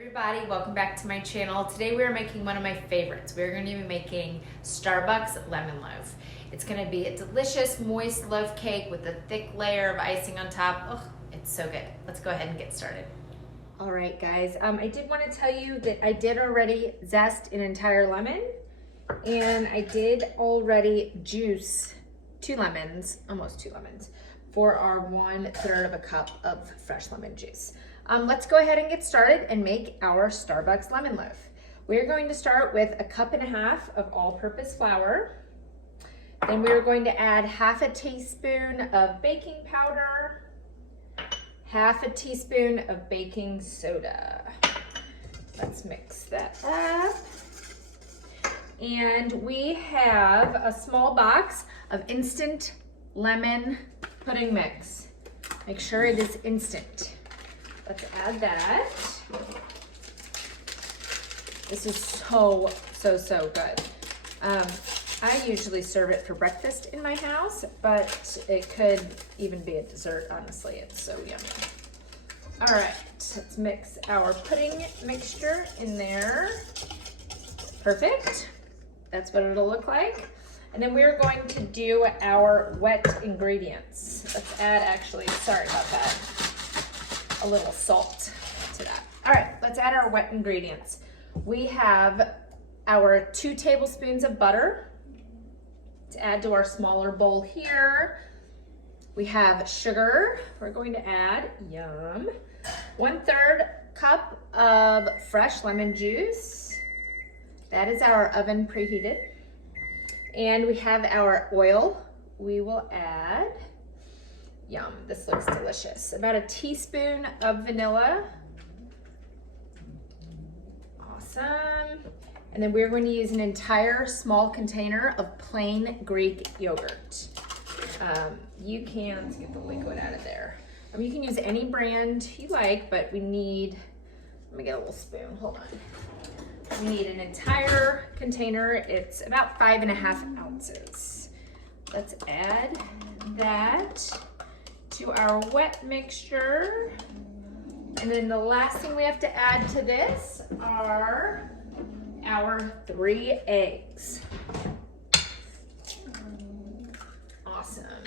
Everybody, welcome back to my channel. Today we are making one of my favorites. We're going to be making Starbucks Lemon Loaf. It's going to be a delicious, moist loaf cake with a thick layer of icing on top. Oh, it's so good. Let's go ahead and get started. All right, guys. I did want to tell you that I did already zest an entire lemon, and I did already juice 2 lemons, almost 2 lemons, for our 1/3 of a cup of fresh lemon juice. Let's go ahead and get started and make our Starbucks lemon loaf. We're going to start with 1.5 cups of all-purpose flour. Then we're going to add 1/2 teaspoon of baking powder, 1/2 teaspoon of baking soda. Let's mix that up. And we have a small box of instant lemon pudding mix. Make sure it is instant. Let's add that. This is so good. I usually serve it for breakfast in my house, but it could even be a dessert, honestly. It's so yummy. All right, let's mix our pudding mixture in there. Perfect. That's what it'll look like. And then we're going to do our wet ingredients. Let's add, actually, sorry about that, a little salt to that. All right, let's add our wet ingredients. We have our 2 tablespoons of butter to add to our smaller bowl here. We have sugar. We're going to add, yum, 1/3 cup of fresh lemon juice. That is our oven preheated. And we have our oil. We will add, yum, this looks delicious, about 1 teaspoon of vanilla. Awesome. And then we're going to use an entire small container of plain Greek yogurt. You can, let's get the liquid out of there. You can use any brand you like, but we need, let me get a little spoon, hold on. We need an entire container. It's about 5.5 ounces. Let's add that to our wet mixture. And then the last thing we have to add to this are our 3 eggs. Awesome.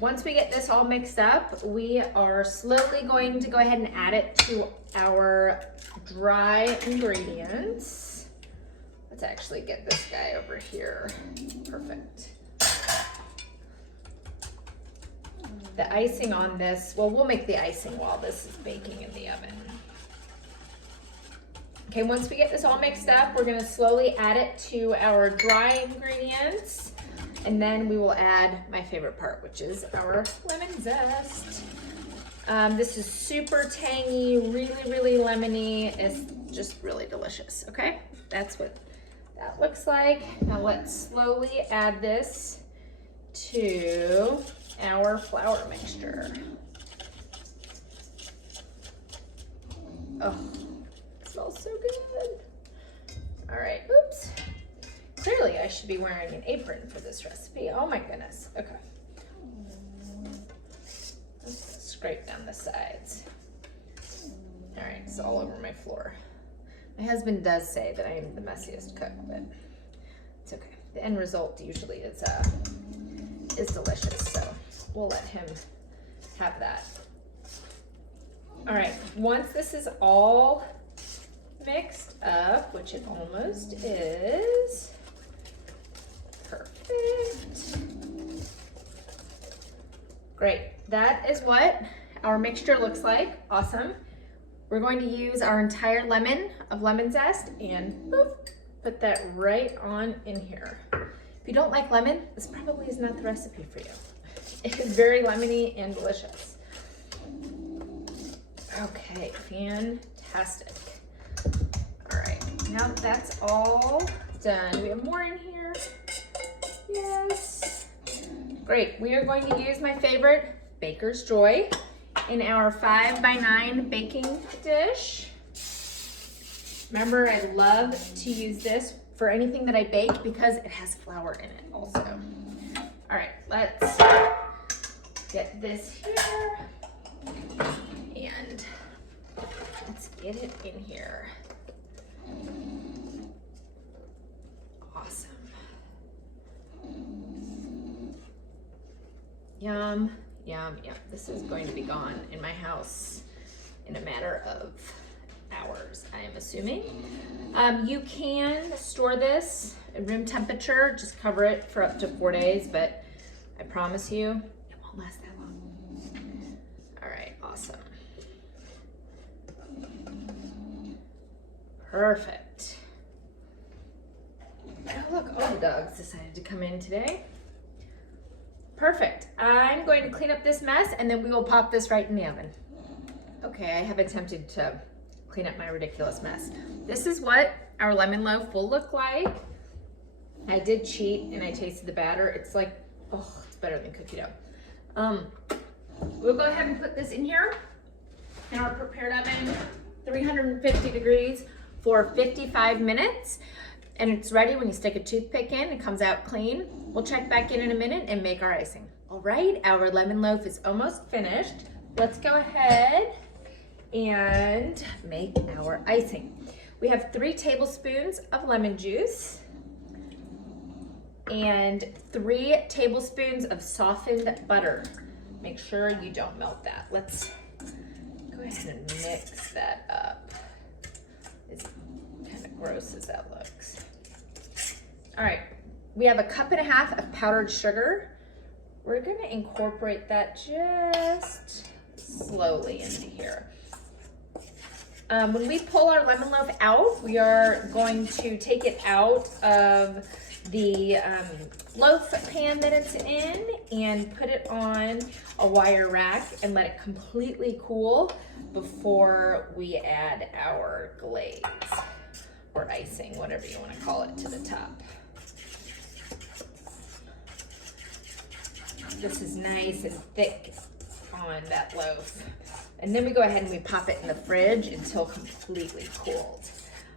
Once we get this all mixed up, we are slowly going to go ahead and add it to our dry ingredients. Let's actually get this guy over here. Perfect. The icing on this, well, we'll make the icing while this is baking in the oven. Okay, once we get this all mixed up, we're gonna slowly add it to our dry ingredients, and then we will add my favorite part, which is our lemon zest. This is super tangy, really lemony. It's just really delicious, okay? That's what that looks like. Now let's slowly add this to our flour mixture. Oh, it smells so good. All right, oops. Clearly I should be wearing an apron for this recipe. Oh my goodness, okay. Let's scrape down the sides. All right, it's all over my floor. My husband does say that I am the messiest cook, but it's okay. The end result usually is delicious, so we'll let him have that. All right, once this is all mixed up, which it almost is, perfect. Great, that is what our mixture looks like. Awesome. We're going to use our entire lemon of lemon zest and boop, put that right on in here. If you don't like lemon, this probably is not the recipe for you. It is very lemony and delicious. Okay, fantastic. All right, now that that's all done, do we have more in here? Yes. Great, we are going to use my favorite Baker's Joy in our 5x9 baking dish. Remember, I love to use this for anything that I bake because it has flour in it also. All right, let's get this here and Let's get it in here. Awesome. Yum, yum, yum. This is going to be gone in my house in a matter of hours, I am assuming. You can store this at room temperature, just cover it for up to 4 days, but I promise you, it won't last that long. All right, awesome. Perfect. Oh look, all the dogs decided to come in today. Perfect. I'm going to clean up this mess and then we will pop this right in the oven. Okay, I have attempted to clean up my ridiculous mess. This is what our lemon loaf will look like. I did cheat and I tasted the batter. It's like, oh, it's better than cookie dough. We'll go ahead and put this in here in our prepared oven, 350 degrees for 55 minutes. And it's ready when you stick a toothpick in. It comes out clean. We'll check back in a minute and make our icing. All right, our lemon loaf is almost finished. Let's go ahead and make our icing. We have 3 tablespoons of lemon juice and 3 tablespoons of softened butter. Make sure you don't melt that. Let's go ahead and mix that up. As kind of gross as that looks. All right, we have 1.5 cups of powdered sugar. We're gonna incorporate that just slowly into here. When we pull our lemon loaf out, we are going to take it out of the loaf pan that it's in and put it on a wire rack and let it completely cool before we add our glaze or icing, whatever you want to call it, to the top. This is nice and thick on that loaf. And then we go ahead and we pop it in the fridge until completely cooled.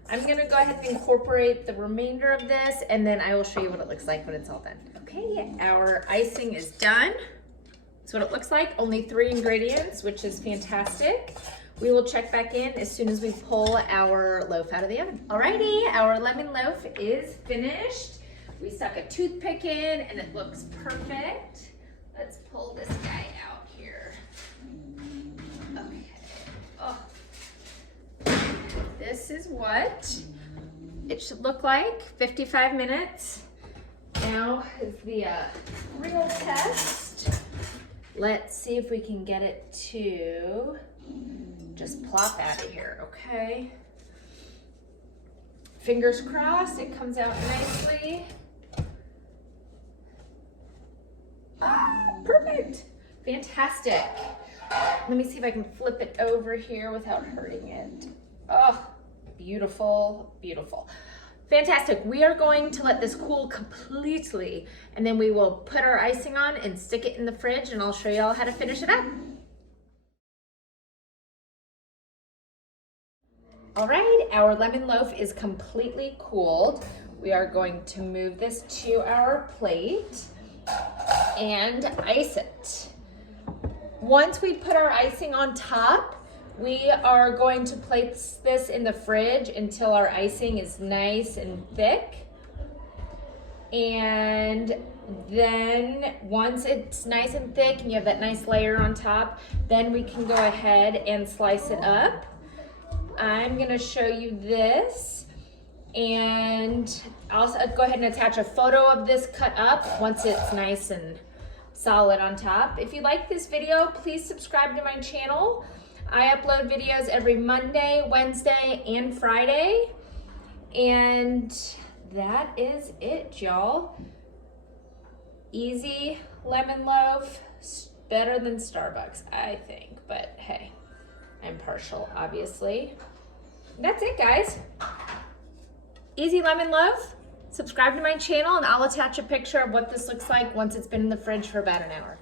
I'm gonna go ahead and incorporate the remainder of this and then I will show you what it looks like when it's all done. Okay, our icing is done. That's what it looks like, only 3 ingredients, which is fantastic. We will check back in as soon as we pull our loaf out of the oven. Alrighty, our lemon loaf is finished. We stuck a toothpick in and it looks perfect. Let's pull this guy out here. Okay. Oh. This is what it should look like. 55 minutes. Now is the real test. Let's see if we can get it to just plop out of here, okay? Fingers crossed it comes out nicely. Ah, perfect. Fantastic. Let me see if I can flip it over here without hurting it. Oh, beautiful, beautiful. Fantastic. We are going to let this cool completely and then we will put our icing on and stick it in the fridge and I'll show you all how to finish it up. All right, our lemon loaf is completely cooled. We are going to move this to our plate and ice it. Once we put our icing on top, we are going to place this in the fridge until our icing is nice and thick. And then once it's nice and thick and you have that nice layer on top, then we can go ahead and slice it up. I'm gonna show you this and I'll go ahead and attach a photo of this cut up once it's nice and solid on top. If you like this video, please subscribe to my channel. I upload videos every Monday, Wednesday, and Friday. And that is it, y'all. Easy lemon loaf, better than Starbucks, I think. But hey, I'm partial, obviously. That's it, guys. Easy lemon loaf. Subscribe to my channel and I'll attach a picture of what this looks like once it's been in the fridge for about an hour.